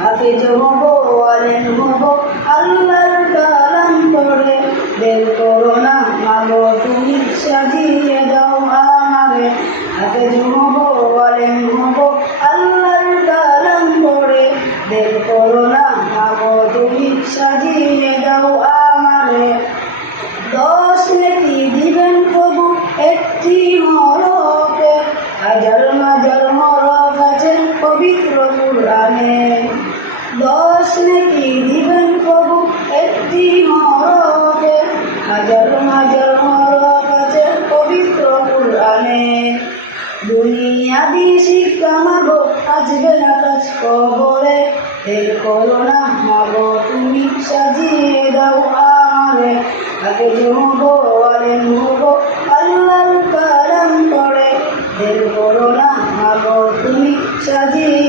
হাফেজ হব আলেম হব আল্লাহর কালাম পড়ে দিল করো না মাগো তুমি সাজিয়ে দাও আমারে হাফেজ হব আলেম হব আল্লাহর কালাম পড়ে দিল করো না মাগো তুমি সাজিয়ে দাও আমারে 10 নেকি দিবেন প্রভু একটি হরফে হাজার হাজার হরফ আছে পবিত্র কুরআনে 10 নেকি দিবেন প্রভু একটি হরফে হাজার হাজার হরফ আছে পবিত্র কুরআনে দুনিয়াবি শিক্ষা মাগো আসবে না কাজ কবরে দিল করো না মাগো তুমি সাজিয়ে দাও আমারে হাফেজ হব আলেম হব আল্লাহর কালাম পড়ে দিল করো না মাগো তুমি সাজিয়ে